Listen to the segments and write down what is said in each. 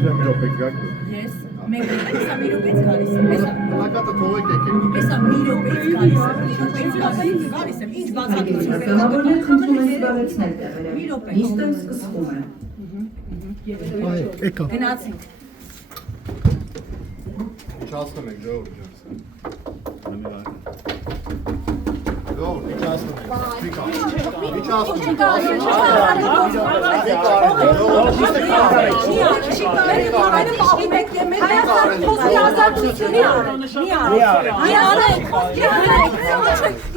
Yes, maybe esa mi րոպեից գալիս եմ, եսա։ Պլակատը թողեք եկեք։ Եսա մի րոպեից գալիս եմ, մի րոպեից գալիս եմ, ինչ բացատրություն։ Գազավորներ խնդրում են զբաղեցնել տեղերը։ Մի րոպե։ Նիստը սկսվում է։ Եկա։ Գնացինք։ Իջացնում եք, ժողովուրդ ջան։ Ժողովուրդ, իջացնում եք։ Իջացնում եք։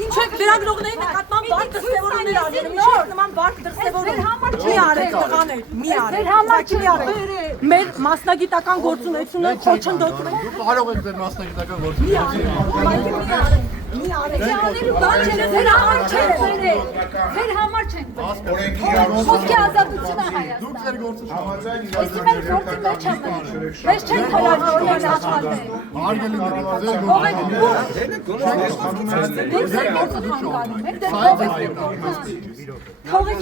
Ինչ եք վերագրողների նկատմամբ բարդ դրսևորումներ արել, ինչ եք նման բարդ դրսևորում։ Մի արեք տղաներ, մի արեք։ Ձեր համար չի արեք։ Մեր մասնագիտական գործունեությունը խոչընդոտում ենք։ Դուք կարող եք ձեր մասնագիտական գործունեությունը։ Մի արեք։ Բան չէ, ձեր համար չէ։ Ձեր համար չենք։ Խոսքի ազատությունը Հայաստան։ Դուք ձեր գործը Իսկ մեր գործի մեջ չեմ։ Մեզ չեն հրաժարվել աշխատել։ հարգելի ձեր Դուք ձեր գործը խանգարում եք, դեռ թողեք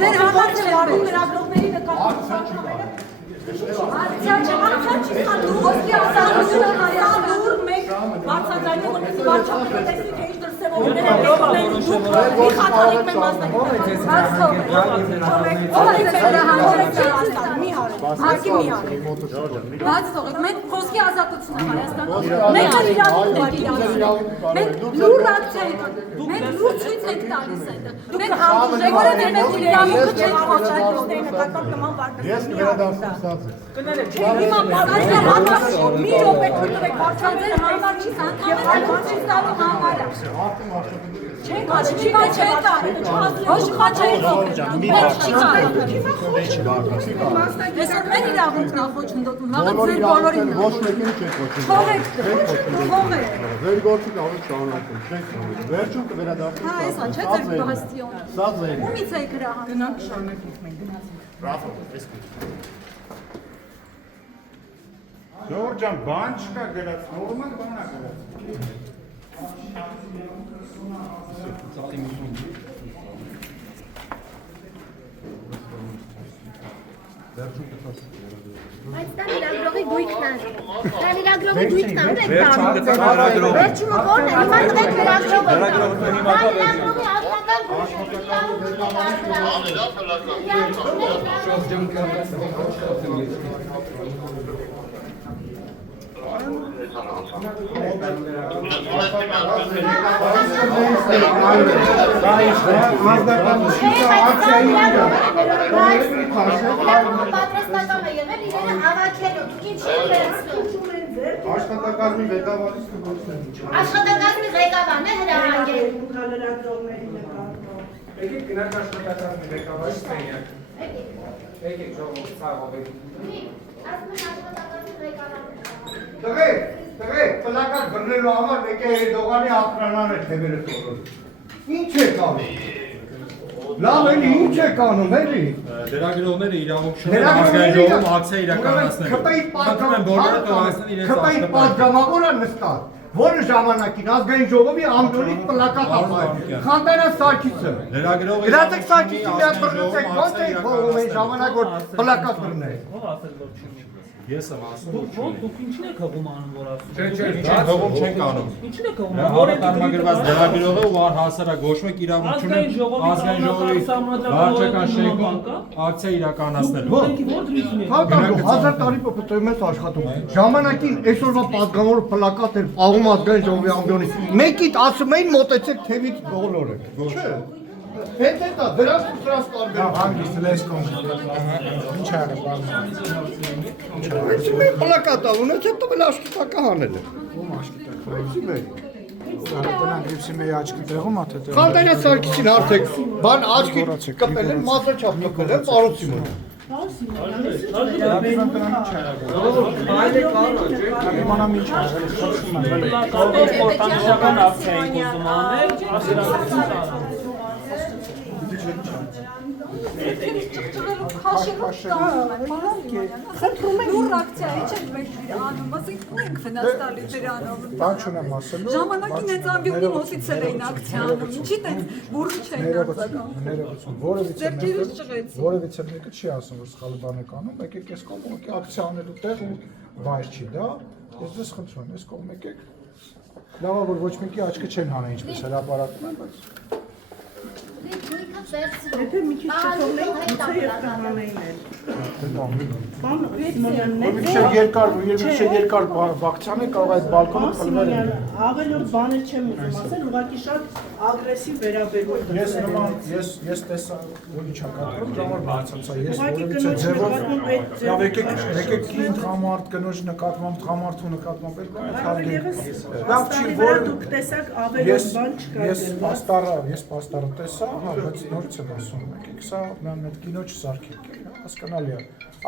ձեր համար չէ արում լրագրողների նկատմամբ։ Ակցիա չի ստանում, ոսկի ազատությունը Հայաստանում մեկ բարձրաձայնը որպեսզի վարչապետը տեսնի թե ինչ դրսևորումներ են եկել դուք մի խաթարեք մեր մասնագիտական մի արեք, հարկի մի արեք, բաց թողեք, մենք խոսքի ազատությունը Հայաստանում, մենք իրավունք մենք լուր ակցիա ենք, մենք լուր ցույց ենք տալիս այդտեղ, մենք համոզենք, որ մենք իրավունքը չենք խոչընդոտել նկատմամբ նման վարկածներ մի արեք։ Հիմա բարձր մի րոպե թույլ տվեք բարձրացնել համար չի անդամներ բարձր տալու համարը։ Չեն կարել, չիմա չեն կարել, ոչ մա չեն կարել, դուք չի կարել։ Ես մեր իրավունքն է խոչընդոտում, հաղը ձեր բոլորին։ Ոչ մեկին չեք ոչինչ։ Թողեք, թողեք։ Ձեր գործը կարող եք շարունակել, չեք կարող։ Վերջում կվերադառնաք։ Հա, էսա չէ ձեր բաստիոնը։ Սա ձեր։ Ումից եք հրահան։ Գնանք շարունակենք մենք գնացինք։ Բրավո, էսքա։ Ժողովուրդ ջան, բան չկա գրած, նորմալ բան է գրած։ Բայց դա լրագրողի գույքն է։ Դա լրագրողի գույքն է, ո՞ր եք տանում։ Վերջումը ո՞րն է, հիմա տվեք լրագրողը։ Դա լրագրողի աշխատական պատրաստական է եղել իրենը հավաքելու, դուք ինչ եք վերցնում։ Աշխատակազմի ղեկավարից կգործեն։ Աշխատակազմի ղեկավարն է հրահանգել։ Եկեք գնանք աշխատակազմի ղեկավարից տենյակ։ Եկեք ժողովուրդ ցավով։ Ասում են աշխատակազմի ղեկավարն է։ Տղեկ, պլակատ բռնելու համար մեկ է Էրդողանի ախրանան է թևերը տորում։ Ինչ եք անում։ Լավ էլի, ինչ եք անում, էլի։ Լրագրողները իրավունք չունեն ազգային ժողովում ակցիա իրականացնել։ Խնդրում եմ բոլորը տվացնեն իրենց ԿՊ-ի պատգամավորը նստած, որը ժամանակին ազգային ժողովի ամբյոնից պլակատ ապայել։ Խանտարյան Սարգիսը։ Լրագրողը Գրացեք Սարգիսի մի հատ բռնեցեք, ո՞նց եք փողում այն ժամանակ որ պլակատ բռնել։ Ես եմ ասում որ Դուք ինչին եք հողում անում որ ասում։ Չէ, հողում չենք անում։ Ինչին եք հողում։ Համակարգված լրագրողը ու առհասարակ ոչ մեկ իրավունք չունի ազգային ժողովի վարչական շենքում ակցիա իրականացնելու։ Հակառակ 1000 տարի փոփոխում ես աշխատում։ Ժամանակին այսօրվա պատգամավորը պլակատ էր աղում ազգային ժողովի ամբիոնից։ Մեկիդ ասում էին մոտեցեք թևից բոլորը։ Չէ։ Հետ է դա դրանց սրանց տարբեր հանգիստ լեսկոն։ Ինչ արել բան։ Ինչու՞ մի պլակատ ունեցել տվել աշկիտակը հանել է։ Ո՞մ աշկիտակը։ Մեկ։ Բնան դեպսի մեր աչքի տեղում ա թե Խանտարյան Սարգիսին արդեք բան աչքի կպել են, մազաչափ կպել են, Պարոսի մոտ։ Ձերքերից ճղճղերով քաշելով ստանում են, պարոն Սիմոնյան, խնդրում եմ լուր ակցիայի չեք մեր անում, ասենք մենք վնաս տալիս դեր անով։ Բան չունեմ ասելու։ Ժամանակին հենց ամբիոնի մոտից էլ էին ակցիա անում, ինչի տենց բուրը չէին արձակում։ Ներողություն, որևիցե մեկը չի ասում, որ սխալ բան եք անում, եկեք այս կողմ ուղղակի ակցիա անելու տեղ ու վայր չի դա։ Ես ձեզ խնդրում եմ, այս կողմ եկեք։ Լավ է, որ ոչ մեկի աչքը չեն հանել ինչպես հրապարակում են, բայց Եթե մի քիչ չթողնեին, գուցե եւ կանանեին էլ։ Բան Սիմոնյանն է։ Մի երկար վակցան է կարող այդ բալկոնը խլվել։ Ավելորդ բաներ չեմ ուզում ասել, ուղղակի շատ ագրեսիվ վերաբերում։ Ես տեսա, որ ինչ հակադրում, ժամանակ բացացա, ես Ուղղակի որից է կնոջ ձևով, նկատմամբ այդ լավ եկեք կին տղամարդ, կնոջ նկատմամբ, տղամարդու նկատմամբ էլ բան Եվս լավ չի, պաստարի որ վրա դուք տեսակ ավելորդ բան չկա։ ես պաստարը տեսա, հա, բայց նորից եմ ասում, եկեք սա մեն այդ կինո չսարքեք, հասկանալի է։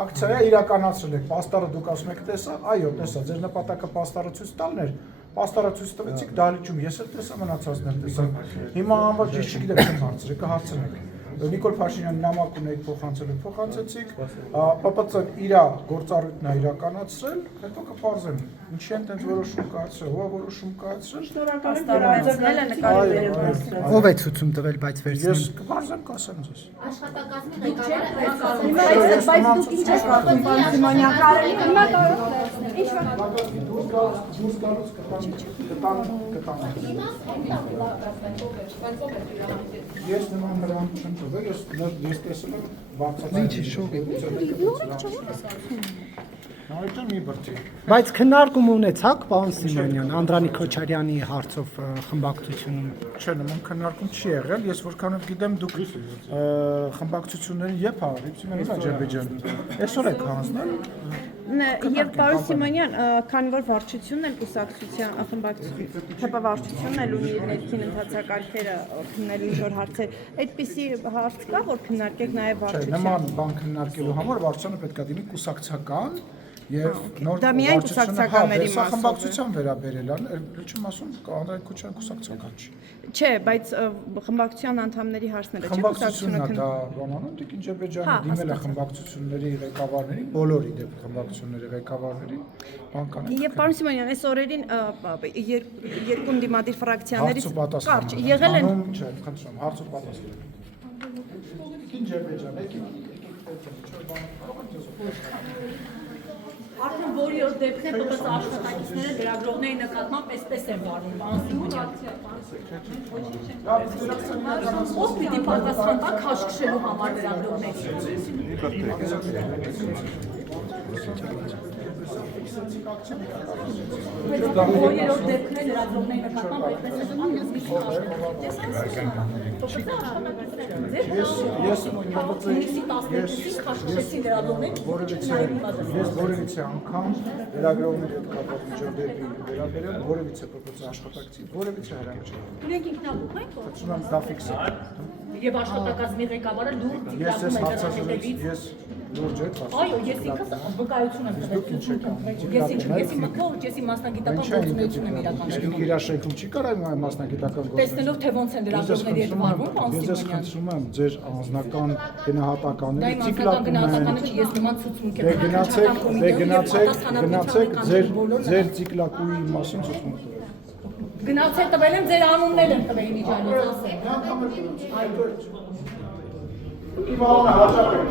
Ակցիա իրականացրել եք, պաստարը դուք ասում եք տեսա, այո, տեսա, ձեր նպատակը պաստարը ցույց տալն էր, պաստարը ցույց տվեցիք դահլիճում, ես էլ տեսա, մնացածն էլ տեսա։ Հիմա անվար ես չգիտեմ չեմ հարցրել, կհարցնեք։ Նիկոլ Փաշինյանի նամակ ունեիք փոխանցեցիք, ՊՊՑ-ն իր գործառույթն է իրականացրել, հետո կփարզեմ, ինչի են տենց որոշում կայացրել, ով է որոշում կայացրել։ Պաստարաձևնելը նկարի վերևում։ Ով է ցույցում տվել, բայց վերցնեմ։ Ես կփարզեմ, կասեմ ձեզ։ Աշխատակազմի ղեկավարը Բայց դուք ինչ եք ասում, պարոն Սիմոնյան, կարելի է հիմա կարող Դուրս գալուց կտան։ Ես նման նրան չեմ տվել, ես տեսել եմ բարձրացած։ Ինչի շոկ է։ Նայեցի մի բրտի։ Բայց քննարկում ունեցաք, պարոն Սիմոնյան, Անդրանիկ Քոչարյանի հարցով խմբակցությունում։ Չէ, նման քննարկում չի եղել, ես որքանով գիտեմ դուք խմբակցությունների երբ արարիք Ադրբեջանում։ Այսօր եք հանձնել։ Եվ պարոն Սիմոնյան, քանի որ վարչությունն էլ կուսակցության թեպավարչությունն էլ ունի ներքին ընթացակարգերը քննելու ինչ-որ հարցեր, այդպիսի հարց կա, որ քննարկեք նաև վարչության։ Նման բան քննարկելու համար վարչությունը պետք է լինի կուսակցական եւ նոր դա միայն կուսակցականների մասով է։ Խմբակցության վերաբերել է, չեմ ասում, Անդրանիկ Քոչարյանը կուսակցական չի։ Չէ, բայց խմբակցության անդամների հարցները չէ կուսակցությունը դա բանանում դիք Ադրբեջանը դիմել է խմբակցությունների ղեկավարներին, բոլորի դեպ խմբակցությունների ղեկավարներին, բանկանեն։ Եվ պարոն Սիմոնյան, այս օրերին երկու դիմադիր ֆրակցիաներից կարճ եղել են։ Չէ, խնդրում, հարց ու պատասխան։ Դիք Ադրբեջան, Արդեն որի որ դեպքն է ՊՊՑ աշխատակիցները լրագրողների նկատմամբ այսպես են վարվում, պարոն Սիմոնյան։ Ո՞վ պիտի պատասխան տա քաշքշելու համար լրագրողներին։ Որի որ դեպքն է լրագրողների նկատմամբ այսպես են որևիցե անգամ լրագրողների հետ կապված միջոցների վերաբերյալ որևիցե ՊՊՑ աշխատակցի որևիցե հրավեր չկա։ Իրենք ինքնաբուխ են կողմ։ Խնդրում եմ դա ֆիքսել։ Եվ աշխատակազմի ղեկավարը լուրջ Ես դիտարկում է հարցազրույց, ես լուրջ եմ ասում։ Այո, ես ինքս վկայություն եմ տվել։ Ես իմ մասնագիտական գործունեություն եմ իրականացնում։ Ինքը իր շենքում չի կարող մասնագիտական գործունեություն։ Տեսնելով թե ոնց են լրագրողների հետ վարվում, պարոն Ես Սիմոնյան։ խնդրում եմ ձեր անձնական գնահատականները Դա իմ անձնական գնահատականը չի, ես նման ցուցմունք եմ։ Գնացեք ձեր ցիկլակուի մասին ցուցմունք։ Գնացեք տվել եմ ձեր անուններ եմ տվել միջանից, ասեք։ Իմ անունը հաշավ եմ։